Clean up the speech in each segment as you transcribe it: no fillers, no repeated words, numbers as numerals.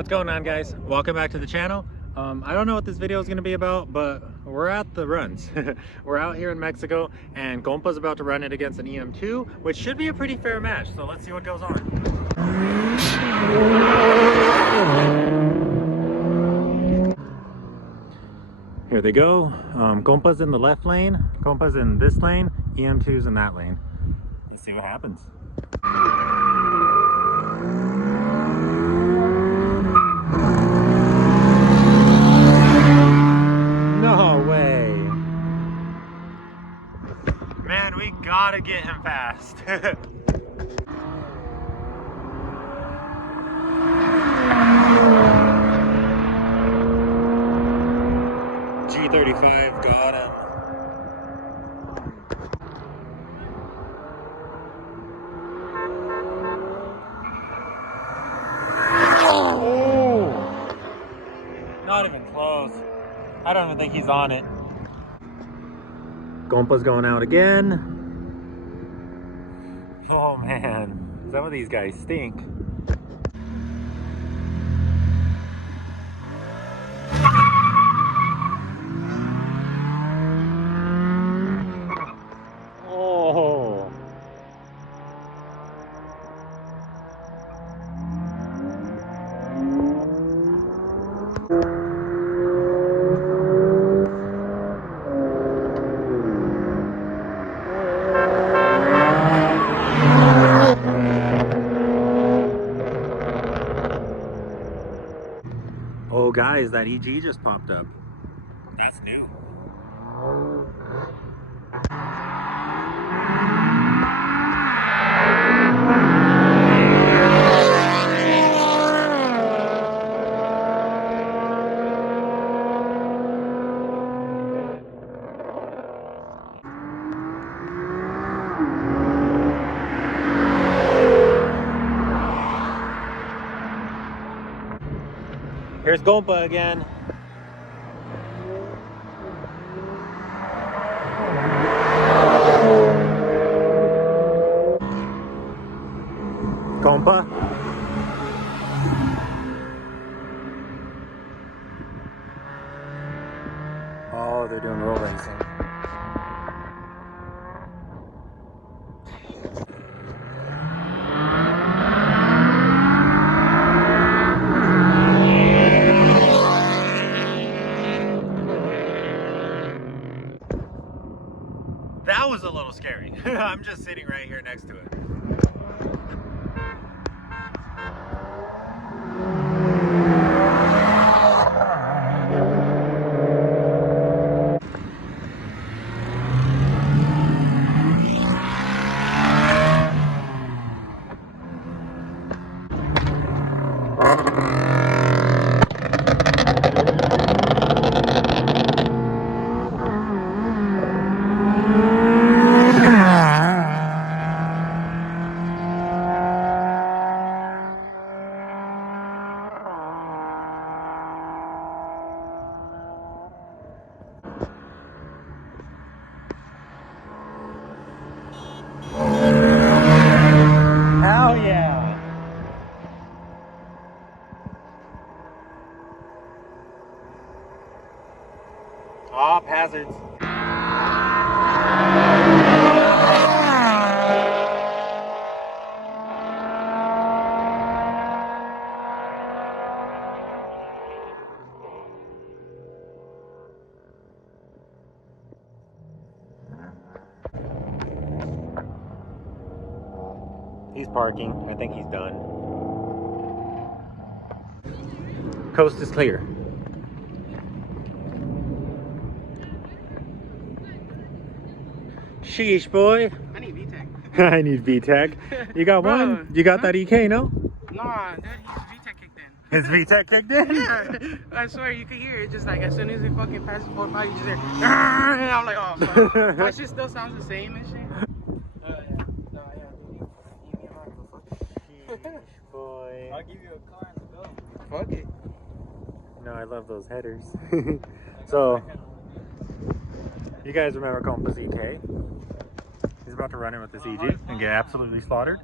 What's going on, guys? Welcome back to the channel. I don't know what this video is going to be about, but we're at the runs. We're out here in Mexico, and Gompa's about to run it against an EM2, which should be a pretty fair match. So let's see what goes on. Here they go. Gompa's in the left lane, Gompa's in this lane, EM2's in that lane. Let's see what happens. No way. Man, we gotta get him fast. G35 got him. Oh! Not even close. I don't even think he's on it. Gompa's going out again. Oh man, some of these guys stink. Oh. Oh guys, that EG just popped up. That's new. Here's Gompa again. Gompa. Oh, they're doing roll racing. That was a little scary. I'm just sitting right here next to it. Hell yeah! Off hazards. He's parking. I think he's done. Coast is clear. Sheesh, boy. I need VTEC. I need VTEC. You got Bro, one? You got that EK, no? Nah, dude, his VTEC kicked in. His VTEC kicked in? Yeah, I swear you could hear it. Just like as soon as it fucking passes both by, you just hear, and I'm like, oh fuck. My shit still sounds the same and shit. Sheesh, boy. I'll give you a car and go. Fuck it. No, I love those headers. So, you guys remember Gompa's EK? He's about to run in with this EG and get absolutely slaughtered.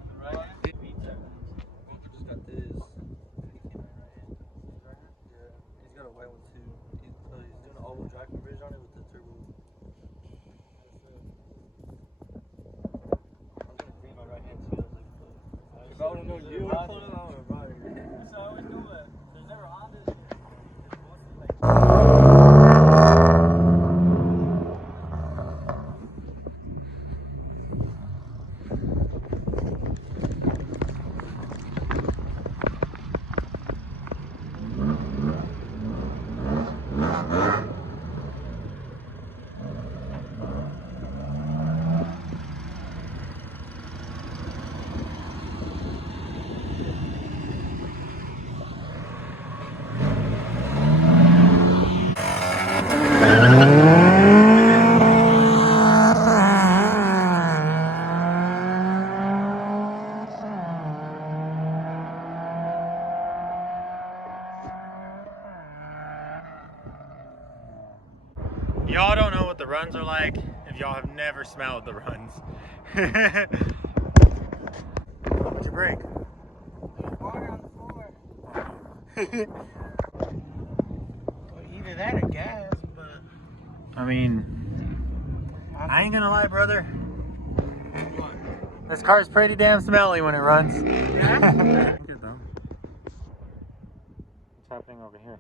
Y'all don't know what the runs are like if y'all have never smelled the runs. What'd you break? Water on the floor. Well, either that or gas, but I mean, I ain't gonna lie, brother. what? This car's pretty damn smelly when it runs. Yeah? Good though. What's happening over here?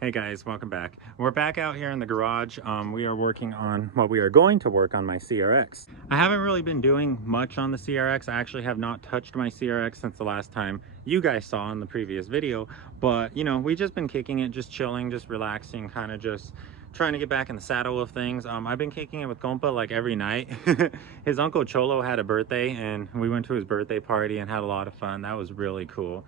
Hey guys, welcome back. We're back out here in the garage. We are working on, well, we are going to work on my CRX. I haven't really been doing much on the CRX. I actually have not touched my CRX since the last time you guys saw in the previous video. But, you know, we just been kicking it, just chilling, just relaxing, kind of just trying to get back in the saddle of things. I've been kicking it with Compa like every night. His uncle Cholo had a birthday and we went to his birthday party and had a lot of fun. That was really cool.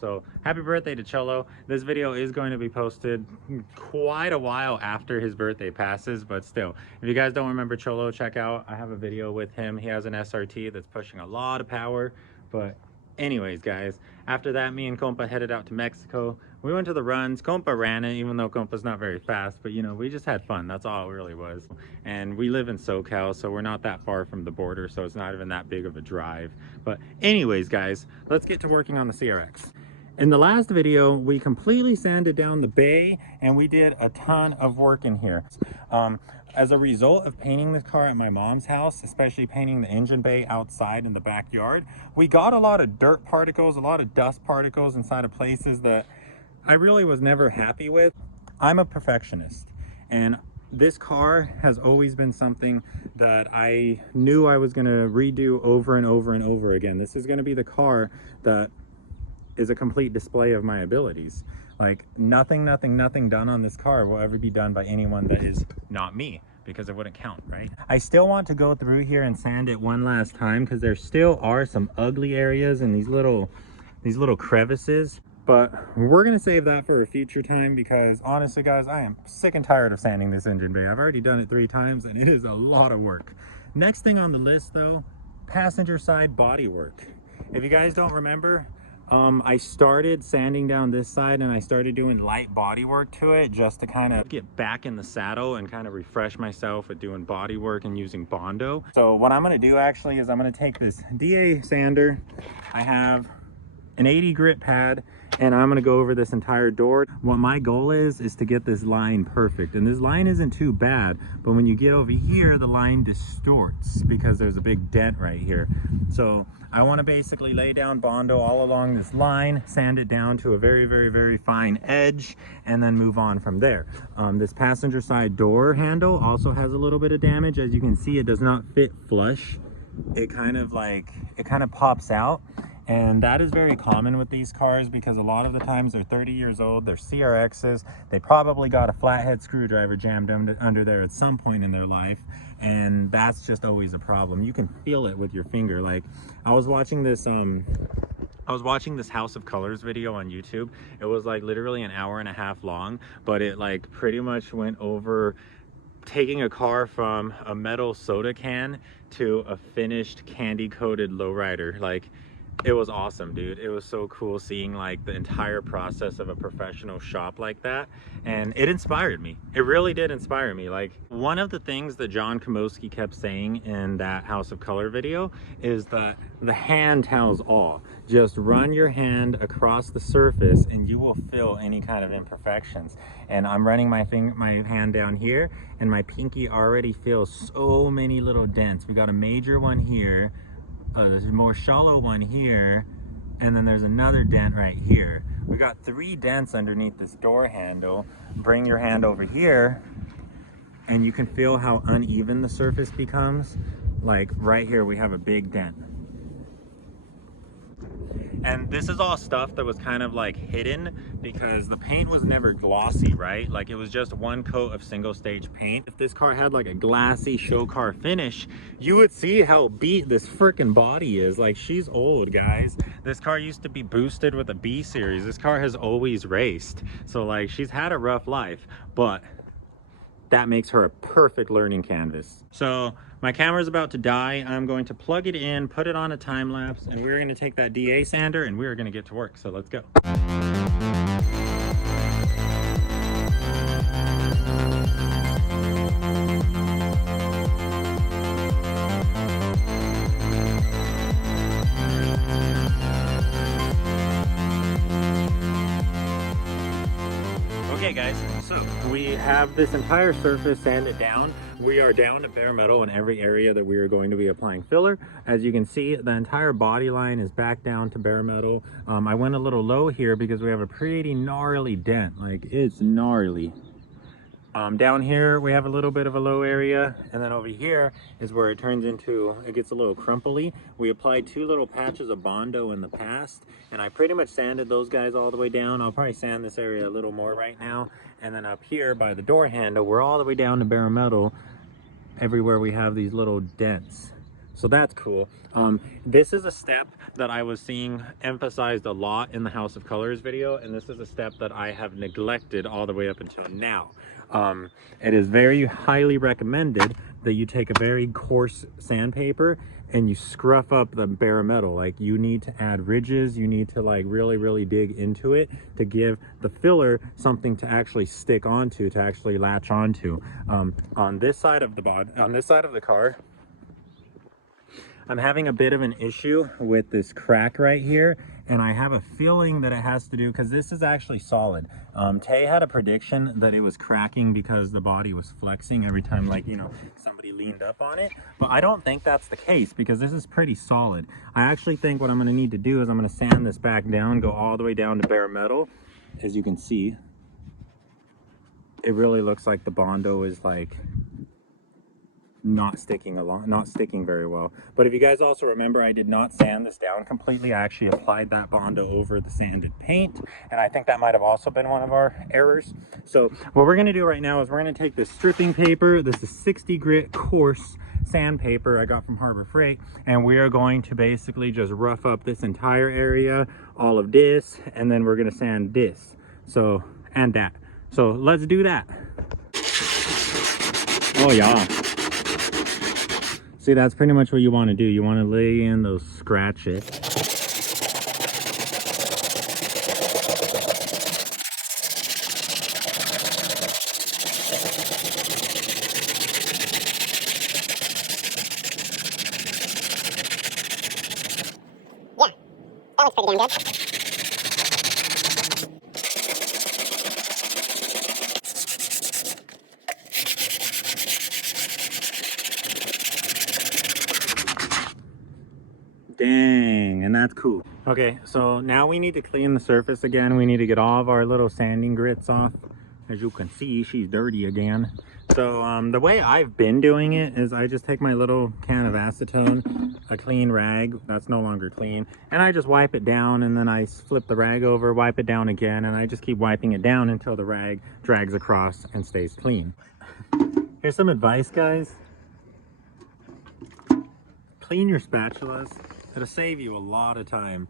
So happy birthday to Cholo. This video is going to be posted quite a while after his birthday passes, but still, if you guys don't remember Cholo, check out, I have a video with him. He has an SRT that's pushing a lot of power. But anyways, guys, after that, me and Compa headed out to Mexico. We went to the runs. Compa ran it, even though Compa's not very fast, but you know, we just had fun. That's all it really was. And we live in SoCal, so we're not that far from the border, so it's not even that big of a drive. But anyways, guys, let's get to working on the CRX. In the last video, we completely sanded down the bay and we did a ton of work in here. As a result of painting this car at my mom's house, especially painting the engine bay outside in the backyard, we got a lot of dirt particles, a lot of dust particles inside of places that I really was never happy with. I'm a perfectionist, and this car has always been something that I knew I was going to redo over and over and over again. This is going to be the car that is a complete display of my abilities. Like nothing done on this car will ever be done by anyone that is not me, because it wouldn't count, right? I still want to go through here and sand it one last time because there still are some ugly areas and these little crevices. But we're gonna save that for a future time because honestly, guys, I am sick and tired of sanding this engine bay. I've already done it 3 times and it is a lot of work. Next thing on the list though, passenger side body work. If you guys don't remember, I started sanding down this side and I started doing light body work to it just to kind of get back in the saddle and kind of refresh myself with doing body work and using Bondo. So what I'm gonna do actually is I'm gonna take this DA sander. I have an 80 grit pad and I'm gonna go over this entire door. What my goal is to get this line perfect, and this line isn't too bad, but when you get over here the line distorts because there's a big dent right here. So I want to basically lay down Bondo all along this line, sand it down to a very fine edge, and then move on from there. This passenger side door handle also has a little bit of damage. As you can see, it does not fit flush. It kind of pops out, And that is very common with these cars because a lot of the times they're 30 years old, they're CRXs, they probably got a flathead screwdriver jammed under there at some point in their life, and that's just always a problem. You can feel it with your finger. Like, I was watching this House of Colors video on YouTube. It was like literally an hour and a half long, but it like pretty much went over taking a car from a metal soda can to a finished candy coated lowrider. Like, it was awesome, dude. It was so cool seeing like the entire process of a professional shop like that, and it inspired me. It really did inspire me. Like, one of the things that John Komoski kept saying in that House of Color video is that the hand tells all. Just run your hand across the surface and you will feel any kind of imperfections. And I'm running my hand down here, and my pinky already feels so many little dents. We got a major one here, there's a more shallow one here, and then there's another dent right here. We got 3 dents underneath this door handle. Bring your hand over here and you can feel how uneven the surface becomes. Like right here we have a big dent. And this is all stuff that was kind of like hidden because the paint was never glossy, right? Like, it was just one coat of single stage paint. If this car had like a glassy show car finish, you would see how beat this freaking body is. Like, she's old, guys. This car used to be boosted with a B series. This car has always raced. So like, she's had a rough life, but that makes her a perfect learning canvas. So my camera's about to die. I'm going to plug it in, put it on a time lapse, and we're going to take that DA sander and we're going to get to work. So let's go. Okay guys, so we have this entire surface sanded down. We are down to bare metal in every area that we are going to be applying filler. As you can see, the entire body line is back down to bare metal. I went a little low here because we have a pretty gnarly dent. Like, it's gnarly. Down here we have a little bit of a low area, and then over here is where it turns into, it gets a little crumply. We applied 2 little patches of Bondo in the past, and I pretty much sanded those guys all the way down. I'll probably sand this area a little more right now. And then up here by the door handle, we're all the way down to bare metal everywhere we have these little dents. So that's cool. This is a step that I was seeing emphasized a lot in the House of Colors video, and this is a step that I have neglected all the way up until now. It is very highly recommended that you take a very coarse sandpaper and you scruff up the bare metal. Like, you need to add ridges, you need to like really dig into it to give the filler something to actually stick onto, to actually latch onto. On this side of the car, I'm having a bit of an issue with this crack right here, and I have a feeling that it has to do, because this is actually solid. Tay had a prediction that it was cracking because the body was flexing every time, like, you know, somebody leaned up on it, but I don't think that's the case because this is pretty solid. I actually think what I'm going to need to do is I'm going to sand this back down, go all the way down to bare metal. As you can see, it really looks like the Bondo is like not sticking very well. But if you guys also remember, I did not sand this down completely. I actually applied that Bondo over the sanded paint, and I think that might have also been one of our errors. So what we're going to do right now is we're going to take this stripping paper. This is 60 grit coarse sandpaper I got from Harbor Freight, and we are going to basically just rough up this entire area, all of this, and then we're going to sand this, so, and that. So let's do that. Oh yeah. See, that's pretty much what you want to do. You want to lay in those scratches. Yeah, that looks pretty damn good. Dang, and that's cool. Okay, so now we need to clean the surface again. We need to get all of our little sanding grits off. As you can see, she's dirty again. So the way I've been doing it is I just take my little can of acetone, a clean rag that's no longer clean, and I just wipe it down, and then I flip the rag over, wipe it down again, and I just keep wiping it down until the rag drags across and stays clean. Here's some advice, guys. Clean your spatulas. It'll save you a lot of time.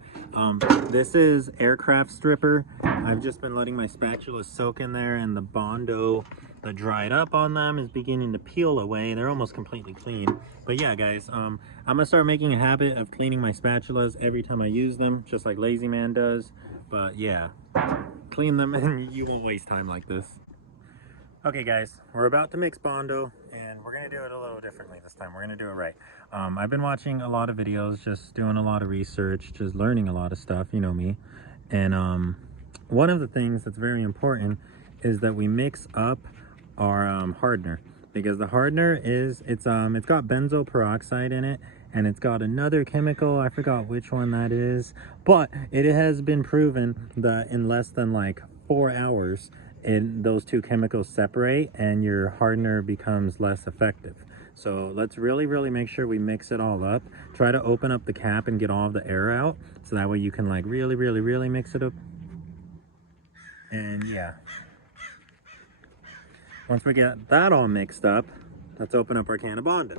This is aircraft stripper. I've just been letting my spatulas soak in there, and the Bondo that dried up on them is beginning to peel away. They're almost completely clean. But yeah, guys, I'm gonna start making a habit of cleaning my spatulas every time I use them, just like Lazy Man does. But yeah, clean them and you won't waste time like this. Okay guys, we're about to mix Bondo, and we're going to do it a little differently this time. We're going to do it right. I've been watching a lot of videos, just doing a lot of research, just learning a lot of stuff, you know me. And one of the things that's very important is that we mix up our hardener, because the hardener it's got benzoyl peroxide in it, and it's got another chemical, I forgot which one that is, but it has been proven that in less than like 4 hours, and those two chemicals separate and your hardener becomes less effective. So let's really make sure we mix it all up. Try to open up the cap and get all of the air out, so that way you can like really mix it up. And yeah, once we get that all mixed up, let's open up our can of Bondo.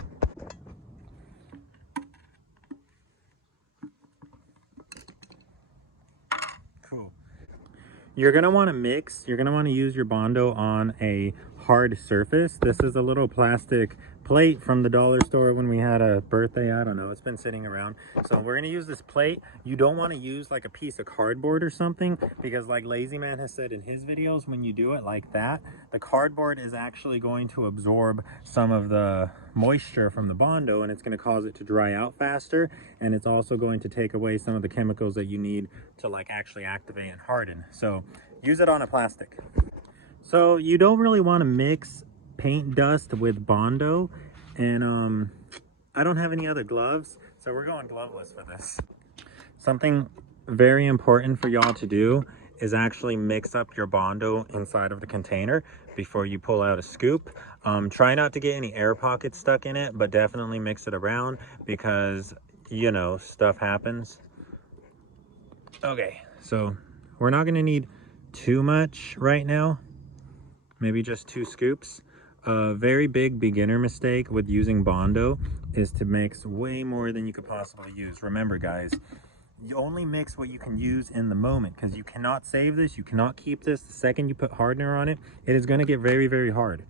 Cool. You're going to want to mix, you're going to want to use your Bondo on a hard surface. This is a little plastic plate from the dollar store when we had a birthday. I don't know, it's been sitting around. So we're going to use this plate. You don't want to use like a piece of cardboard or something, because like Lazy Man has said in his videos, when you do it like that, the cardboard is actually going to absorb some of the moisture from the Bondo, and it's going to cause it to dry out faster, and it's also going to take away some of the chemicals that you need to like actually activate and harden. So use it on a plastic. So you don't really want to mix paint dust with Bondo, and I don't have any other gloves, so we're going gloveless for this. Something very important for y'all to do is actually mix up your Bondo inside of the container before you pull out a scoop. Try not to get any air pockets stuck in it, but definitely mix it around, because you know, stuff happens. Okay, so we're not going to need too much right now, maybe just 2 scoops. A very big beginner mistake with using Bondo is to mix way more than you could possibly use. Remember guys, you only mix what you can use in the moment, because you cannot save this, you cannot keep this. The second you put hardener on it, it is going to get very hard.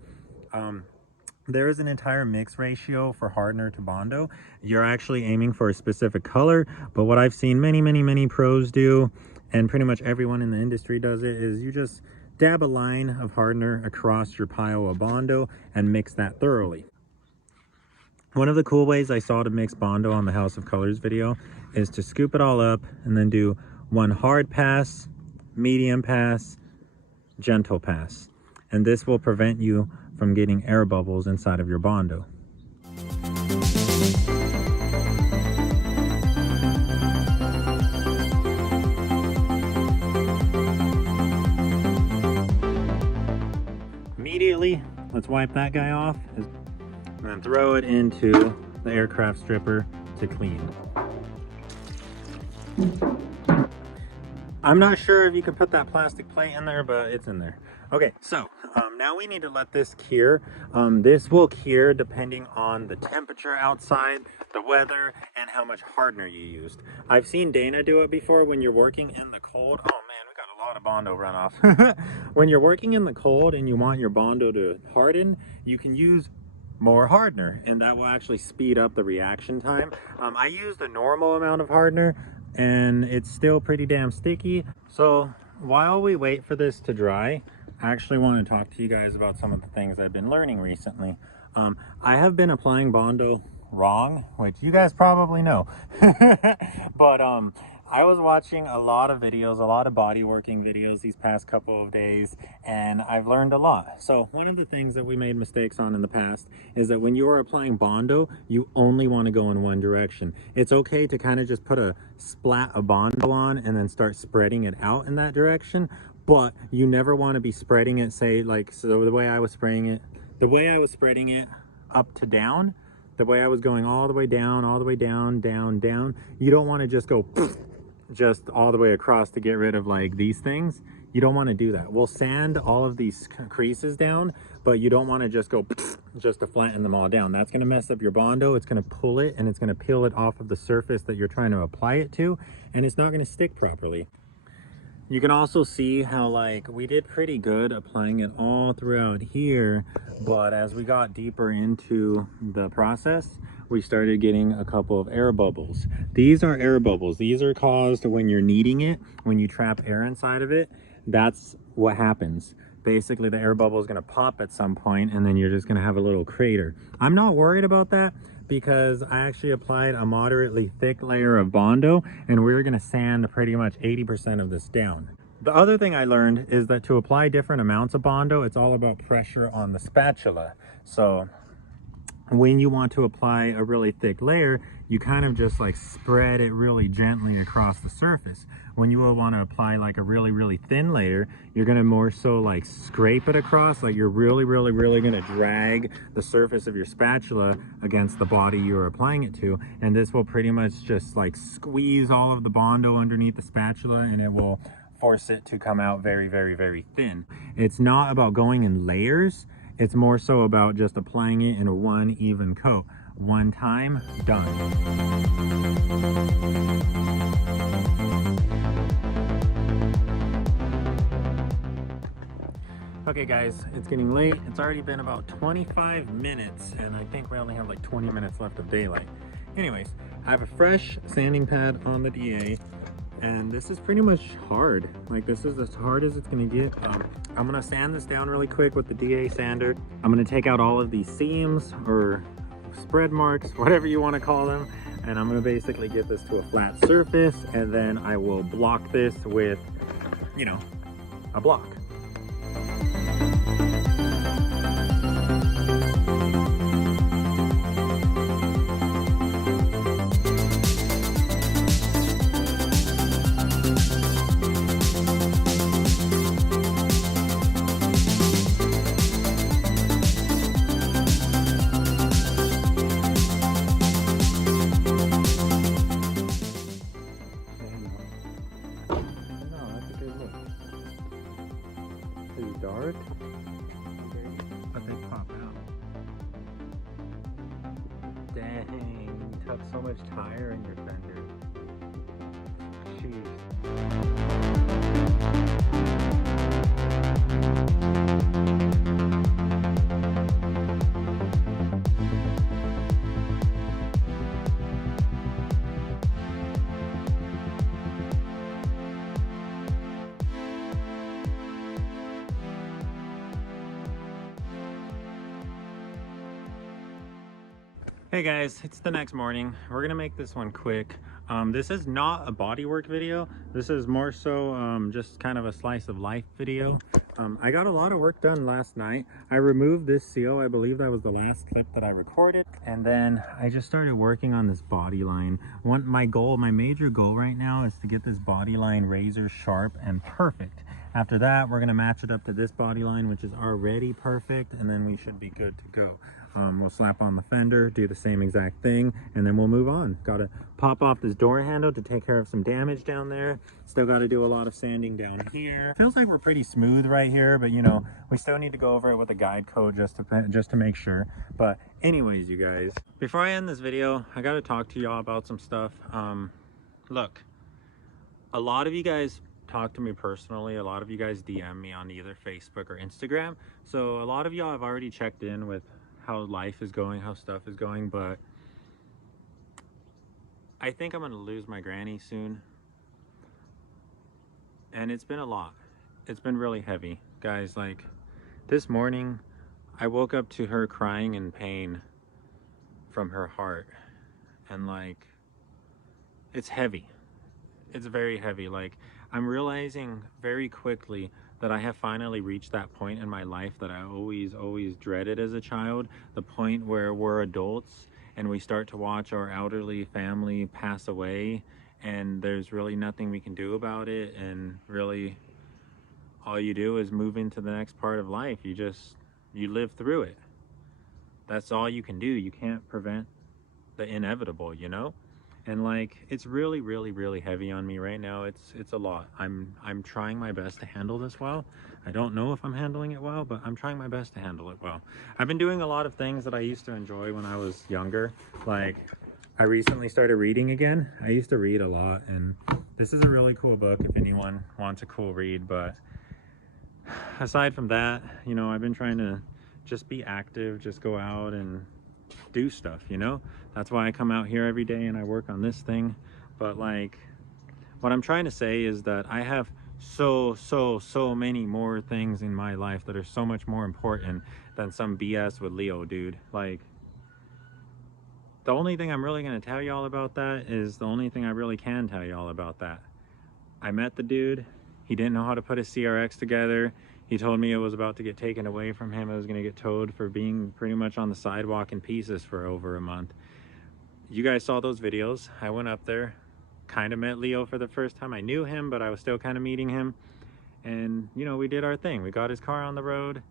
There is an entire mix ratio for hardener to Bondo. You're actually aiming for a specific color, but what I've seen many pros do, and pretty much everyone in the industry does it, is you just dab a line of hardener across your pile of Bondo and mix that thoroughly. One of the cool ways I saw to mix Bondo on the House of Colors video is to scoop it all up and then do 1 hard pass, medium pass, gentle pass. And this will prevent you from getting air bubbles inside of your Bondo. Immediately, let's wipe that guy off and then throw it into the aircraft stripper to clean. I'm not sure if you can put that plastic plate in there, but it's in there. Okay, so now we need to let this cure. This will cure depending on the temperature outside, the weather, and how much hardener you used. I've seen Dana do it before when you're working in the cold. Oh man, we got a lot of Bondo runoff. When you're working in the cold and you want your Bondo to harden, you can use more hardener, and that will actually speed up the reaction time. I used a normal amount of hardener, and it's still pretty damn sticky. So while we wait for this to dry, I actually want to talk to you guys about some of the things I've been learning recently. I have been applying Bondo wrong, which you guys probably know. But I was watching a lot of videos, a lot of body working videos these past couple of days, and I've learned a lot. So one of the things that we made mistakes on in the past is that when you are applying Bondo, you only want to go in one direction. It's okay to kind of just put a splat of Bondo on and then start spreading it out in that direction, but you never want to be spreading it, say like, so the way I was spraying it, the way I was spreading it up to down, the way I was going all the way down, all the way down, down, down, you don't want to just go just all the way across to get rid of like these things. You don't want to do that. We'll sand all of these creases down, but you don't want to just go just to flatten them all down. That's going to mess up your Bondo. It's going to pull it and it's going to peel it off of the surface that you're trying to apply it to, and it's not going to stick properly. You can also see how like we did pretty good applying it all throughout here, but as we got deeper into the process, we started getting a couple of air bubbles. These are air bubbles. These are caused when you're kneading it, when you trap air inside of it. That's what happens. Basically, the air bubble is going to pop at some point, and then you're just going to have a little crater. I'm not worried about that because I actually applied a moderately thick layer of Bondo, and we're going to sand pretty much 80% of this down. The other thing I learned is that to apply different amounts of Bondo, it's all about pressure on the spatula. So when you want to apply a really thick layer, you kind of just like spread it really gently across the surface. When you will want to apply like a really thin layer, you're going to more so like scrape it across, like you're really going to drag the surface of your spatula against the body you're applying it to, and this will pretty much just like squeeze all of the Bondo underneath the spatula, and it will force it to come out very thin. It's not about going in layers. It's more so about just applying it in one even coat. One time, done. Okay guys, it's getting late. It's already been about 25 minutes and I think we only have like 20 minutes left of daylight. Anyways, I have a fresh sanding pad on the DA, and this is pretty much hard. Like, this is as hard as it's gonna get. I'm gonna sand this down really quick with the DA sander. I'm gonna take out all of these seams or spread marks, whatever you want to call them, and I'm gonna basically get this to a flat surface, and then I will block this with, you know, a block. Dark, but they pop out. Dang, you took so much tire in your fender. Hey guys, it's the next morning. We're gonna make this one quick. This is not a bodywork video. This is more so just kind of a slice of life video. I got a lot of work done last night. I removed this seal. I believe that was the last clip that I recorded. And then I just started working on this body line. My major goal right now is to get this body line razor sharp and perfect. After that, we're gonna match it up to this body line, which is already perfect, and then we should be good to go. We'll slap on the fender, do the same exact thing, and then we'll move on. Gotta pop off this door handle to take care of some damage down there. Still gotta do a lot of sanding down here. Feels like we're pretty smooth right here, but you know, we still need to go over it with a guide code just to make sure. But anyways, you guys, before I end this video, I gotta talk to y'all about some stuff. Look, a lot of you guys talk to me personally. A lot of you guys DM me on either Facebook or Instagram. So a lot of y'all have already checked in with how life is going, how stuff is going, but I think I'm gonna lose my granny soon. And it's been a lot. It's been really heavy. Guys, like this morning, I woke up to her crying in pain from her heart. And like, it's heavy. It's very heavy. Like, I'm realizing very quickly that I have finally reached that point in my life that I always dreaded as a child, the point where we're adults and we start to watch our elderly family pass away, and there's really nothing we can do about it, and really all you do is move into the next part of life. You live through it. That's all you can do. You can't prevent the inevitable, you know? And like, it's really, really, really heavy on me right now. It's a lot. I'm trying my best to handle this well. I don't know if I'm handling it well, but I'm trying my best to handle it well. I've been doing a lot of things that I used to enjoy when I was younger. Like, I recently started reading again. I used to read a lot, and this is a really cool book if anyone wants a cool read. But aside from that, you know, I've been trying to just be active, just go out and do stuff, you know? That's why I come out here every day and I work on this thing. But like, what I'm trying to say is that I have so many more things in my life that are so much more important than some BS with Leo, dude. Like, the only thing I'm really going to tell y'all about that is the only thing I really can tell y'all about that. I met the dude. He didn't know how to put his CRX together. He told me it was about to get taken away from him. It was going to get towed for being pretty much on the sidewalk in pieces for over a month. You guys saw those videos. I went up there, kind of met Leo for the first time. I knew him, but I was still kind of meeting him. And, you know, we did our thing. We got his car on the road.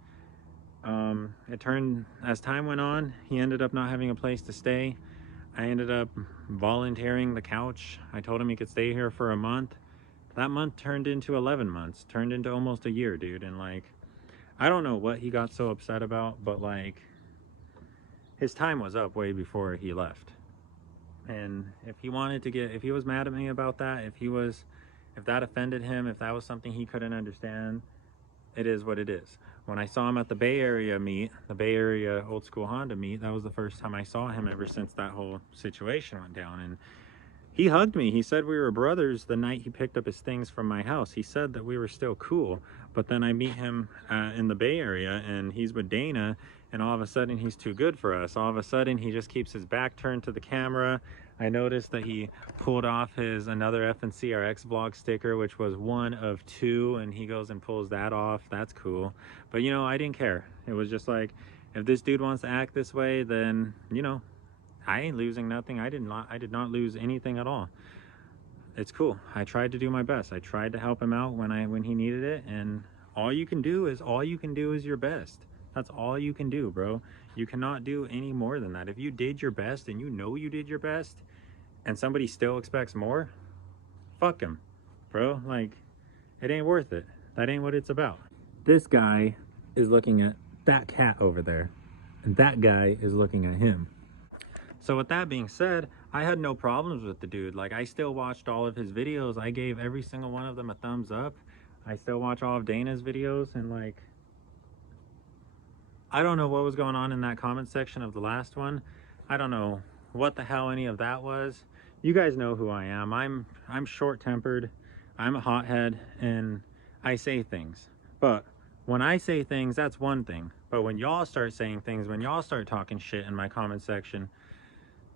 It turned, as time went on, he ended up not having a place to stay. I ended up volunteering the couch. I told him he could stay here for a month. That month turned into 11 months, turned into almost a year, dude. And like, I don't know what he got so upset about, but like, his time was up way before he left. And if he wanted to if he was mad at me about that, if that offended him, if that was something he couldn't understand, it is what it is. When I saw him at the Bay Area meet, the Bay Area Old School Honda meet, that was the first time I saw him ever since that whole situation went down. And he hugged me. He said we were brothers the night he picked up his things from my house. He said that we were still cool. But then I meet him in the Bay Area, and he's with Dana, and all of a sudden he's too good for us. All of a sudden he just keeps his back turned to the camera. I noticed that he pulled off his another EF'n CRX vlog sticker, which was one of two, and he goes and pulls that off. That's cool. But you know, I didn't care. It was just like, if this dude wants to act this way, then, you know, I ain't losing nothing. I did not lose anything at all. It's cool. I tried to do my best. I tried to help him out when he needed it, and all you can do is your best. That's all you can do, bro. You cannot do any more than that. If you did your best and you know you did your best and somebody still expects more, fuck him, bro. Like, it ain't worth it. That ain't what it's about. This guy is looking at that cat over there, and that guy is looking at him. So with that being said, I had no problems with the dude. Like, I still watched all of his videos. I gave every single one of them a thumbs up. I still watch all of Dana's videos, and like, I don't know what was going on in that comment section of the last one. I don't know what the hell any of that was. You guys know who I am. I'm short-tempered. I'm a hothead, and I say things. But when I say things, that's one thing. But when y'all start saying things, when y'all start talking shit in my comment section,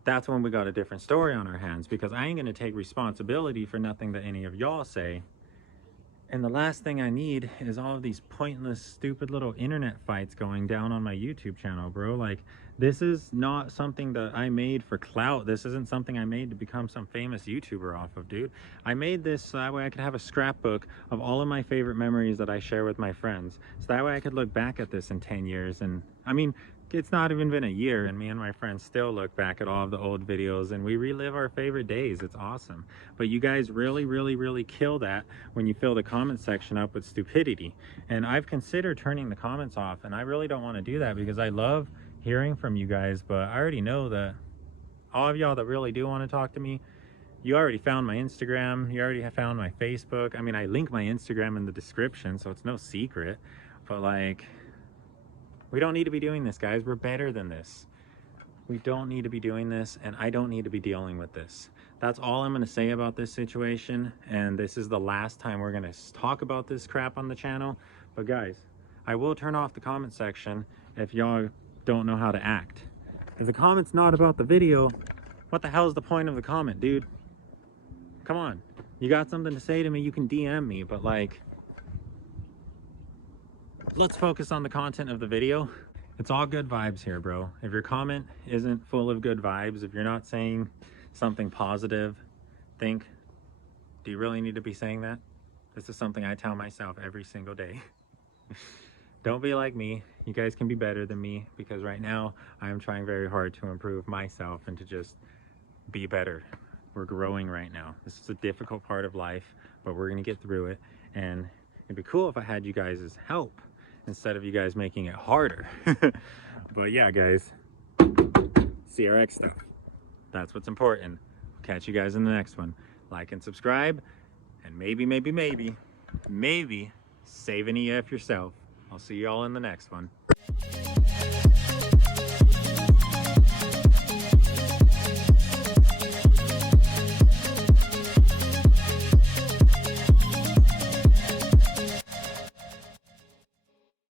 that's when we got a different story on our hands, because I ain't gonna take responsibility for nothing that any of y'all say. And the last thing I need is all of these pointless, stupid little internet fights going down on my YouTube channel, bro. Like, this is not something that I made for clout. This isn't something I made to become some famous YouTuber off of, dude. I made this so that way I could have a scrapbook of all of my favorite memories that I share with my friends. So that way I could look back at this in 10 years. And I mean, it's not even been a year, and me and my friends still look back at all of the old videos and we relive our favorite days. It's awesome. But you guys really kill that when you fill the comment section up with stupidity. And I've considered turning the comments off, and I really don't want to do that because I love hearing from you guys. But I already know that all of y'all that really do want to talk to me, you already found my Instagram, you already have found my Facebook. I mean, I link my Instagram in the description, so it's no secret. But like, we don't need to be doing this, guys. We're better than this. We don't need to be doing this, and I don't need to be dealing with this. That's all I'm going to say about this situation, and this is the last time we're going to talk about this crap on the channel. But guys, I will turn off the comment section if y'all don't know how to act. If the comment's not about the video, what the hell is the point of the comment, dude? Come on. You got something to say to me, you can DM me, but like, let's focus on the content of the video. It's all good vibes here, bro. If your comment isn't full of good vibes, if you're not saying something positive, do you really need to be saying that? This is something I tell myself every single day. Don't be like me. You guys can be better than me, because right now I am trying very hard to improve myself and to just be better. We're growing right now. This is a difficult part of life, but we're gonna get through it. And it'd be cool if I had you guys' help instead of you guys making it harder. But yeah, guys, CRX stuff. That's what's important. Catch you guys in the next one. Like and subscribe, and maybe save an EF yourself. I'll see you all in the next one.